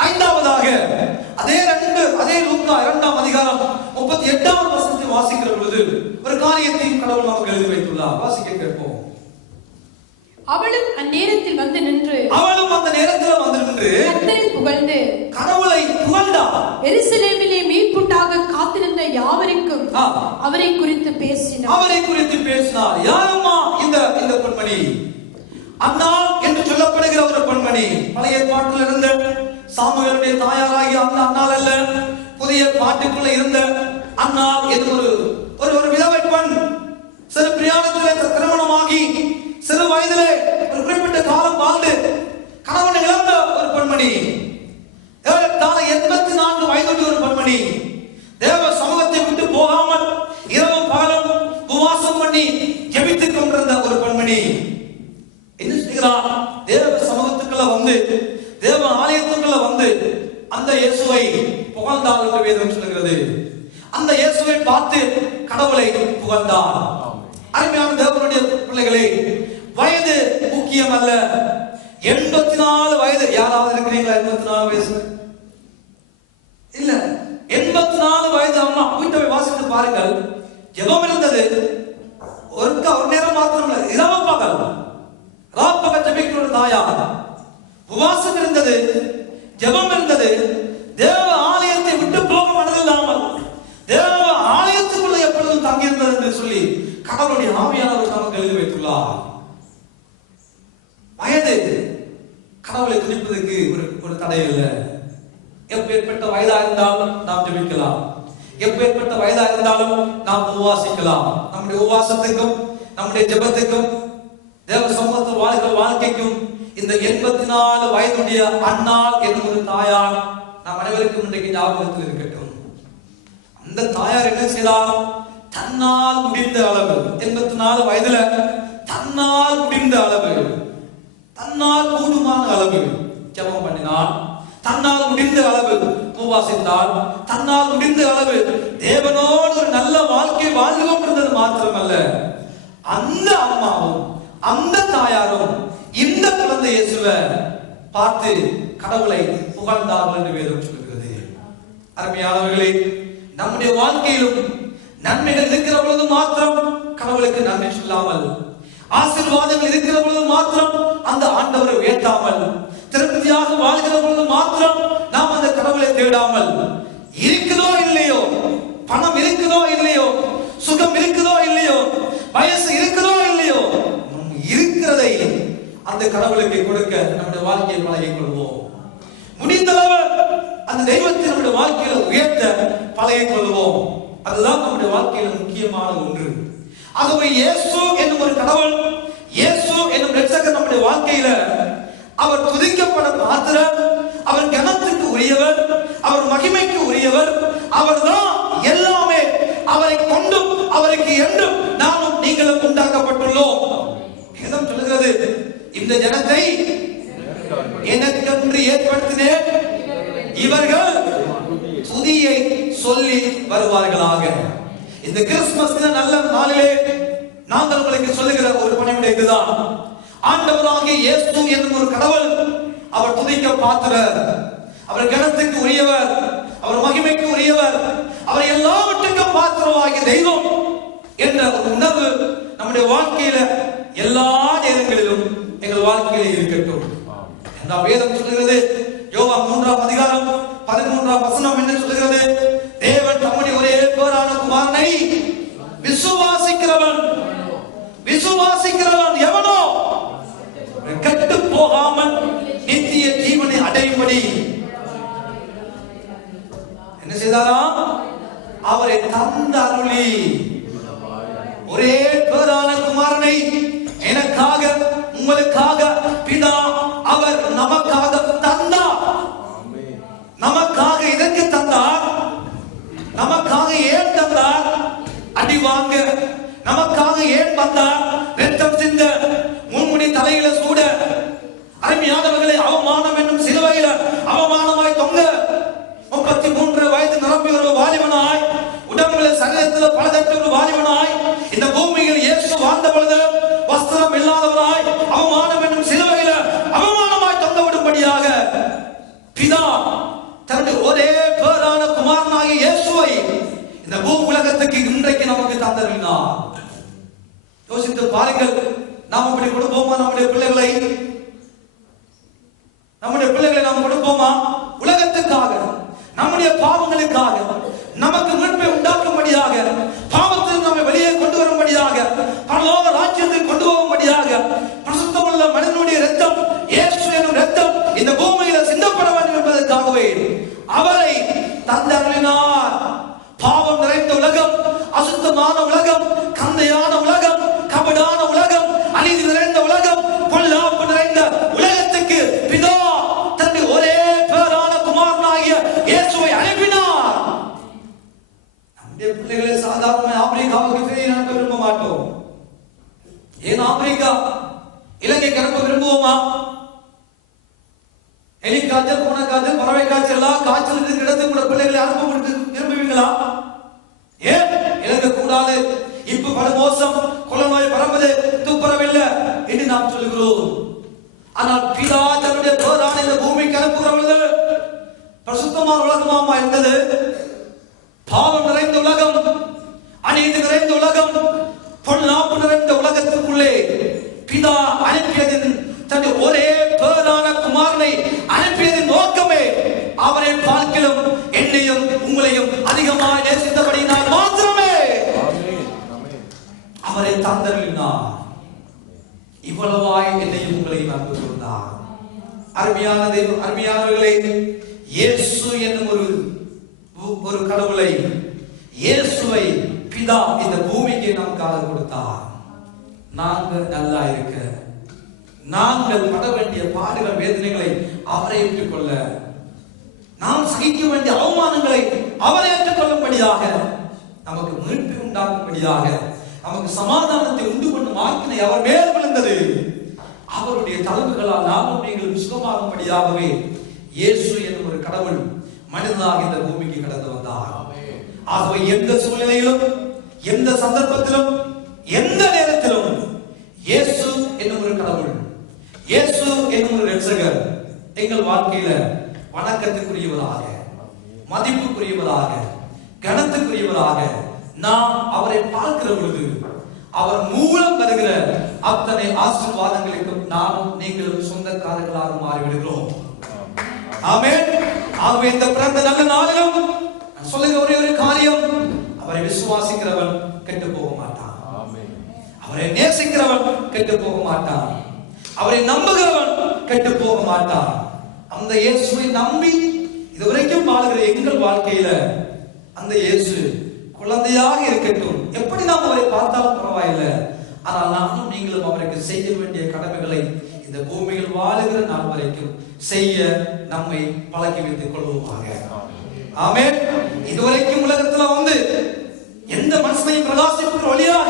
5வதாக அதே லூக்கா 2ஆம் அதிகாரம் 38ஆம் வசனத்தை வாசிக்கிற பொழுது ஒரு காரியத்தையும் கடவுள் நமக்கு எழுதி வைத்துள்ளார். வாசிக்க கேட்போம். அவளும் அந்த நேரத்தில் வந்து நின்று கர்த்தரை புகழ்ந்து கடவுளை புகழ்ந்தார். எருசலேமிலே மீட்புண்டாக காத்திருந்த யாவருக்கும் அவரை குறித்து பேசினார். யாரம்மா இந்த பெண்மணி? அன்னாள் என்று சொல்லப்படுகிற ஒரு பெண்மணி. பழைய ஏற்பாட்டில் இருந்த சாமுவேலுடைய தாயாராகிய அந்த அன்னாள் அல்ல, புதிய பாட்டுக்குள்ள இருந்த அன்னாள் என்று ஒரு விதவை பெண். சிறு பிரியாணத்திலே திருமணமாகி சிறு வயதிலே ஒரு குறிப்பிட்ட காலம் வாழ்ந்து கணவனை இழந்த ஒரு பெண்மணி. 84 வயதுடைய ஒரு பெண்மணி. தேவ சமூகத்தை விட்டு போகாமல் இரவும் பகலும் உபவாசம் பண்ணி ஜெபித்துக் கொண்டிருந்த ஒரு பெண்மணி என்ன செய்கிறார்? தேவ சமூகத்துக்குள்ள வந்து, தேவ ஆலயத்துக்குள்ள வந்து அந்த இயேசுவை புகழ்ந்தார் என்று வேதம் சொல்கிறது. அந்த இயேசுவை பார்த்து கடவுளை புகழ்ந்தார். அருமையான தேவனுடைய பிள்ளைகளே, வயது முக்கியம் அல்ல. 84 வயது. யாராவது இருக்கிறீங்களா 84 வயசு? இல்ல, 84 வயது அம்மா. வீட்டை வாசித்து பாருங்கள். ஜெபம் இருந்தது. ஒரு நேரம் மாத்திரம் இல்ல, இரவு பகல் ராப்பக ஜெபிக்கிற ஒரு தாயார். உபவாசம் இருந்தது, ஜெபம் இருந்தது. தேவ ஆலயத்தை விட்டு போக மனதில்லாமல் தேவ ஆலயத்துக்குள்ள எப்பொழுதும் தங்கியிருந்தது என்று சொல்லி கடவுளுடைய ஆவியானவர் நமக்கு எழுதி வைத்துள்ளார். வயது கடவுளை துதிப்பதற்கு ஒரு தடை இல்லை. எப்பேற்பட்ட வயதா இருந்தாலும் நாம் ஜெபிக்கலாம், எப்பேற்பட்ட வயதா இருந்தாலும் நாம் உபவாசிக்கலாம். நம்முடைய உபவாசத்துக்கும் நம்முடைய ஜெபத்துக்கும் தேவ சமூகத்தில் வாழ்கிற வாழ்க்கைக்கும் இந்த 84 வயதுடைய அன்னாள் என்னும் ஒரு தாயார் நாம் அனைவருக்கும் இன்றைக்கு ஞாபகத்தில் இருக்கட்டும். அந்த தாயார் என்ன செய்தால் தன்னால் முடிந்த அளவு 84 வயதுல தன்னால் முடிந்த அளவு, தன்னால் கூடுமான அளவு ஜெபம் பண்ணினார், தன்னால் முடிந்த அளவு உபவாசித்தார், தன்னால் முடிந்த அளவு தேவனோடு ஒரு நல்ல வாழ்க்கை வாழ்ந்து கொண்டிருந்தது மாத்திரமல்ல, அந்த அம்மாவும் அந்த தாயாரும் இந்த குழந்தை இயேசுவை பார்த்து கடவுளை புகழ்ந்தார்கள் என்று வேதம் சொல்கிறது. அருமையானவர்களே, நம்முடைய வாழ்க்கையிலும் நன்மைகள் இருக்கிற பொழுது மாத்திரம் கடவுளுக்கு நன்றி சொல்லாமல், ஆசீர்வாதங்கள் இருக்கிற பொழுது மாத்திரம் அந்த ஆண்டவரை உயர்த்தாமல், திருப்தியாக வாழ்கிற பொழுது மாத்திரம் நாம் அந்த கடவுளை தேடாமல், இருக்குதோ இல்லையோ, பணம் இருக்குதோ இல்லையோ, சுகம் இருக்குதோ இல்லையோ, வயசு இருக்குதோ இல்லையோ, இருக்கிறதை அந்த கடவுளுக்கு கொடுக்க நம்முடைய வாழ்க்கையை பழகிக் கொள்வோம். முடிந்தளவு அந்த தெய்வத்தை நம்முடைய வாழ்க்கையில உயர்த்த பழகிக் கொள்வோம். அதுதான் நம்முடைய வாழ்க்கையில முக்கியமான ஒன்று. ஆகவே இயேசு என்னும் ஒரு கடவுள், இயேசு என்னும் இரட்சகர் நம்முடைய வாழ்க்கையில அவர் துதிக்கப்பட பாத்திரர், அவர் கனத்துக்கு உரியவர், அவர் மகிமைக்கு உரியவர், அவர் தான் எல்லாமே. அவரை கொண்டும் அவருக்கு என்றும் நாமும் நீங்களும் உண்டாக்கப்பட்டுள்ளோம். வேதம் சொல்கிறது, இந்த ஜனத்தை எனக்கென்று ஏற்படுத்தினேன், இவர்கள் துதியை சொல்லி வருவார்களாக. இந்த கிறிஸ்துமஸ் நல்ல நாளிலே நாங்கள் உங்களுக்கு சொல்லுகிற ஒரு பணிவிடை இதுதான். ஆண்டவராகிய இயேசு என்னும் ஒரு கடவுள், அவர் துதிக்க பாத்திரர், அவர் கனத்துக்கு உரியவர், அவர் மகிமைக்கு உரியவர், அவர் எல்லாவற்றுக்கும் பாத்திரமாகிய தெய்வம் என்ற ஒரு உணர்வு நம்முடைய வாழ்க்கையில எல்லா நேரங்களிலும் எங்கள் வாழ்க்கையில இருக்கட்டும். வேதம் சொல்லுகிறது, யோவான் 3ஆம் அதிகாரம் 13ஆம் வசனம் என்ன சொல்லுகிறது? தேவன் தம்முடைய ஒரே பேரான குமாரனை விசுவாசிக்கிறவன் எவனோ கெட்டு போகாமல் நித்திய ஜீவனை அடையும்படி என்ன செய்தாராம்? அவரை தந்தருளி ஒரே பேரான குமாரனை எனக்காக உங்களுக்காக பிதா அவர் நமக்காக தந்தார். நமக்காக இதற்கு தந்தார். நமக்காக ஏன் தந்தார்? அடி வாங்க நமக்காக ஏன் வந்தார்? ரத்தம் சிந்த, முன்முடி தலையில சூட, அருமையானவர்களை அவமானம் என்னும் சிலுவையில அவமானமாய் தொங்க, 33 வயது நிரம்பி ஒரு வாலிபனாய், உடம்புல சரீரத்தில் பலதற்ற ஒரு வாலிபனாய் இந்த பூமியில் இயேசு வாழ்ந்த பொழுது வஸ்திரம் இல்லாதவராய் அவமானம் என்னும் சிலுவையில அவமானமாய் தொங்க விடும்படியாக பிதா தன்னுடைய ஒரே பேரான குமாரனாகிய இயேசுவை இந்த பூ உலகத்துக்கு இன்றைக்கு நமக்கு தந்தருளினார். யோசித்து பாருங்கள், நாம் இப்படி கொடுப்போமா? நம்முடைய பிள்ளைகளை நாம் கொடுப்போமா? உலகத்துக்காக, நம்முடைய பாவங்களுக்காக, நமக்கு மீட்பை உண்டாக்கும்படியாக, பாவத்தில் நம்மை வெளியே கொண்டு வரும்படியாக, பரலோக ராஜ்யத்தில் கொண்டு போகும்படியாக பரிசுத்தமுள்ள மனிதனுடைய இரத்தம், இயேசு எனும் இரத்தம் இந்த பூமியில சிந்தப்பட வேண்டும் என்பதற்காகவே அவரை தந்தருளினார். பாவம் நிறைந்த உலகம், அசுத்தமான உலகம், கந்தையான உலகம், கபடான உலகம், அநீதி நிறைந்த உலகம், பொல்லாப்பு நிறைந்த உலகத்துக்கு பிதா தன்னுடைய ஒரே பேரான குமாரனாகிய இயேசுவை அனுப்பினார். நம்முடைய பிள்ளைகளை சாதாரண ஆப்பிரிக்காவுக்கு அனுப்ப விரும்ப மாட்டோம். ஏன் ஆப்பிரிக்கா, இலங்கைக்கு அனுப்ப விரும்புவோமா? எலி காய்ச்சல், பூனை காய்ச்சல், பறவை காய்ச்சல், எல்லா காய்ச்சல் இருக்கிற இடத்துக்கு கூட பிள்ளைகளை அனுப்ப விரும்புவீங்களா? ஏன் இலங்கை கூடாது, இப்ப பல மோசம், கொள்ளநோய் பரம்பது, துப்புரவில்லை என்று நாம் சொல்லுகிறோம். ஆனால் பிதா தன்னுடைய பேரான இந்த பூமிக்கு அனுப்புகிற பொழுது பரிசுத்தமான உலகமாமா இருந்தது. பாவம் நிறைந்த உலகம், அநீதி நிறைந்த உலகம், பொல்லாப்பு நிறைந்த உலகத்திற்குள்ளே பிதா அனுப்பியதின் தன்னுடைய ஒரே பேரான குமாரனை அனுப்பியதின் நோக்கமே அவரை பார்க்கிலும் என்னையும் உங்களையும் அதிகமாக நேசித்தபடியினால் மாத்திரமே அவரை தந்தருளினார். இவ்வளவாய் என்னையும் உங்களையும் அன்பு கொண்டார். அருமையானவர்களே, இயேசு என்னும் ஒரு கடவுளை, இயேசுவை பிதா இந்த பூமிக்கு நமக்காக கொடுத்தார். நாங்கள் நல்லா இருக்க, நாங்கள் பட வேண்டிய பாடுகள், வேதனைகளை அவரை ஏற்றுக்கொள்ள, நாம் சகிக்க வேண்டிய அவமானங்களை அவரை ஏற்றுக்கொள்ளும்படியாக, நமக்கு மீட்பு உண்டாக்கும்படியாக, நமக்கு சமாதானத்தை உண்டு பண்ணும் ஆக்கினை அவர் மேல் விழுந்தது. அவருடைய தழும்புகளால் நாமும் நீங்கள் சுகமாகும்படியாகவே இயேசு என்னும் ஒரு கடவுள் மனிதனாக இந்த பூமிக்கு கடந்து வந்தார். ஆகவே எந்த சூழ்நிலையிலும், எந்த சந்தர்ப்பத்திலும், எந்த நேரத்திலும் இயேசு என்னும் ஒரு கடவுள், இயேசு என்னும் ஒரு இரட்சகர் எங்கள் வாழ்க்கையில வணக்கத்துக்குரியவராக, மதிப்புக்குரியவராக, கனத்துக்குரியவராக, நாம் அவரை பார்க்கிற பொழுது அவர் மூலம் வருகிற அத்தனை ஆசீர்வாதங்களுக்கும் நானும் நீங்களும் சொந்தக்காரர்களாக மாறிவிடுகிறோம். ஆமென். ஆகவே இந்த பிறந்த நல்ல நாளிலும் சொல்லுங்க ஒரே ஒரு காரியம், அவரை விசுவாசிக்கிறவன் கெட்டு போக மாட்டான். அவரை நேசிக்கிறவன் கெட்டு போக மாட்டான். அவரை நம்புகிறவன் கெட்டு போக மாட்டான். அந்த இயேசுவை நம்பி இதுவரைக்கும் வாழுகிற எங்கள் வாழ்க்கையில அந்த இயேசு குழந்தையாக இருக்கட்டும். எப்படி நாம் அவரை பார்த்தாலும் பரவாயில்லை, ஆனால் நானும் நீங்களும் அவருக்கு செய்ய வேண்டிய கடமைகளை இந்த பூமியில் வாழுகிற நாள் வரைக்கும் செய்ய நம்மை பழக்கி வைத்துக் கொள்வோமாக. ஆமென். இதுவரைக்கும் உலகத்துல வந்து எந்த மனுஷனையும் பிரகாசிக்கிற வழியாக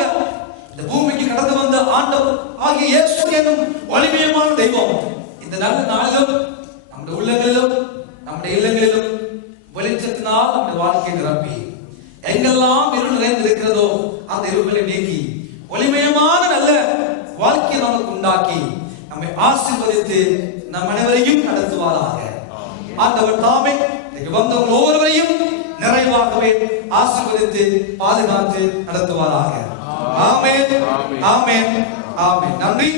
இந்த பூமிக்கு கடந்து வந்த ஆண்டவர் ஆகிய இயேசு என்னும் வலிமையான தெய்வம் இந்த நல்ல நாளிலும் நம்முடைய உள்ளங்களிலும் நம்முடைய இல்லங்களிலும் வெளிச்சத்தினால் நம்முடைய வாழ்க்கையை நிரப்பி எங்கெல்லாம் இருள் நிறைந்து இருக்கிறதோ அந்த இருள்களை நீக்கி வலிமையான நல்ல வாழ்க்கையை நமக்கு உண்டாக்கி நம்மை ஆசீர்வதித்து நம் அனைவரையும் நடத்துவாராக. ஆண்டவர் தாமே வந்தவங்க ஒவ்வொருவரையும் நிறைவாகவே ஆசீர்வதித்து பாதுகாத்து நடத்துவாராக. ஆமென். ஆமென். ஆமென். நன்றி.